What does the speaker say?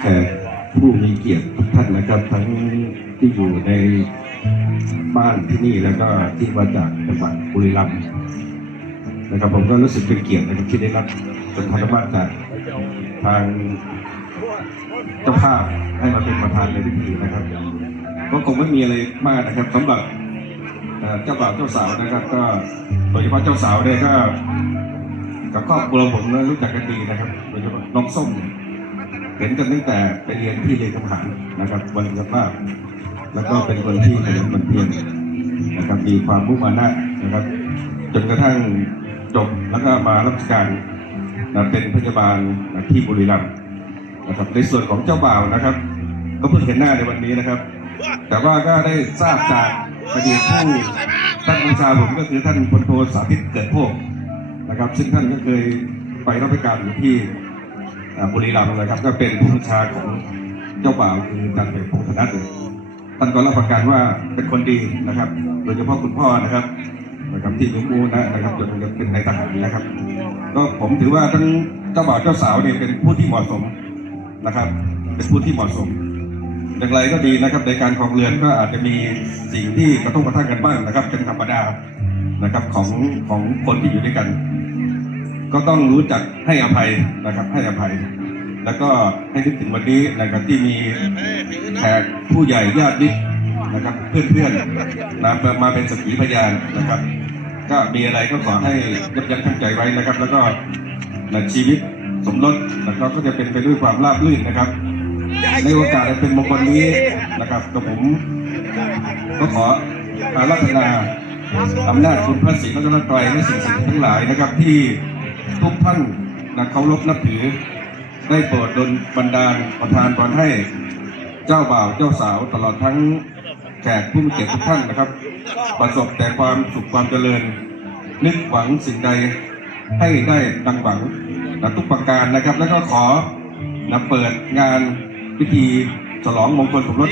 แขกผู้มีเกียรติทุกท่านนะครับทั้งที่อยู่ในบ้านที่นี่แล้วก็ที่มาจากจังหวัดบุรีรัมย์นะครับ ผมก็รู้สึกเป็นเกียรตินะครับที่ได้รับสัมพันธบัตรจากทางเจ้าภาพให้มาเป็นประธานในพิธีนะครับก็คงไม่มีอะไรมากนะครับสำหรับเอ่อเจ้าบ่าวเจ้าสาวนะครับ ก็โดยเฉพาะเจ้าสาวเนี่ยก็กับครอบครัวผมนะรู้จักกันดีนะครับโดยเฉพาะน้องส้มเนี่ย เห็นกันตั้งแต่ไปเรียนที่เรียนคำหารนะครับวันสภาพแล้วก็เป็นคนที่ขยันหมั่นเพียรนะครับมีความมุ่งมั่นนะครับจนกระทั่งจบแล้วก็มารับราชการนะเป็นพยาบาลนะที่บุรีรัมย์นะครับในส่วนของเจ้าบ่าวนะครับ ก็เพิ่งเห็นหน้าในวันนี้นะครับ แต่ว่าก็ได้ทราบจากอดีตผู้ท่านบูชาผมก็คือท่านพลโทสาธิตเกิดโภคนะครับ ซึ่งท่านก็เคยไปรับราชการอยู่ที่อ่า บุรีรัมย์นะครับ ก็เป็นผู้บัญชาของเจ้าบ่าวคืออาจารเอกพงษ์ธนัทเลยท่านก็รับประกันว่าเป็นคนดีนะครับ โดยเฉพาะคุณพ่อนะครับนะครับที่ยุ่งมูนะนะครับจนเป็นนายทหารนะครับ ก็ผมถือว่าทั้งเจ้าบ่าวเจ้าสาวเนี่ยเป็นผู้ที่เหมาะสมนะครับ เป็นผู้ที่เหมาะสมอย่างไรก็ดีนะครับในการครองเรือนก็อาจจะมีสิ่งที่กระทบกระทั่งกันบ้างนะครับเป็นธรรมดานะครับของของคนที่อยู่ด้วยกัน ก็ต้องรู้จักให้อภัยนะครับให้อภัย แล้วก็ให้นึกถึงวันนี้นะครับที่มีแขกผู้ใหญ่ญาติมิตรนะครับ เพื่อนๆนะมาเป็นสักขีพยานนะครับ ก็มีอะไรก็ขอให้ยับยั้งชั่งใจไว้นะครับ แล้วก็ในชีวิตสมรสนะครับก็จะเป็นไปด้วยความราบรื่นนะครับในโอกาสเป็นมงคลนี้นะครับกับผมก็ขออารัธนาอำนาจคุณพระศรีรัตนตรัยและสิ่งศักดิ์สิทธิ์ทั้งหลายนะครับที่ ทุกท่านนะเคารพนับถือ ได้โปรดดลบันดาลประทานพรให้เจ้าบ่าวเจ้าสาวตลอดทั้งแขกผู้มีเกียรติทุกท่านนะครับ ประสบแต่ความสุขความเจริญ นึกหวังสิ่งใดให้ได้ดังหวังนะทุกประการนะครับ แล้วก็ขอนะเปิดงานพิธีฉลองมงคลสมรส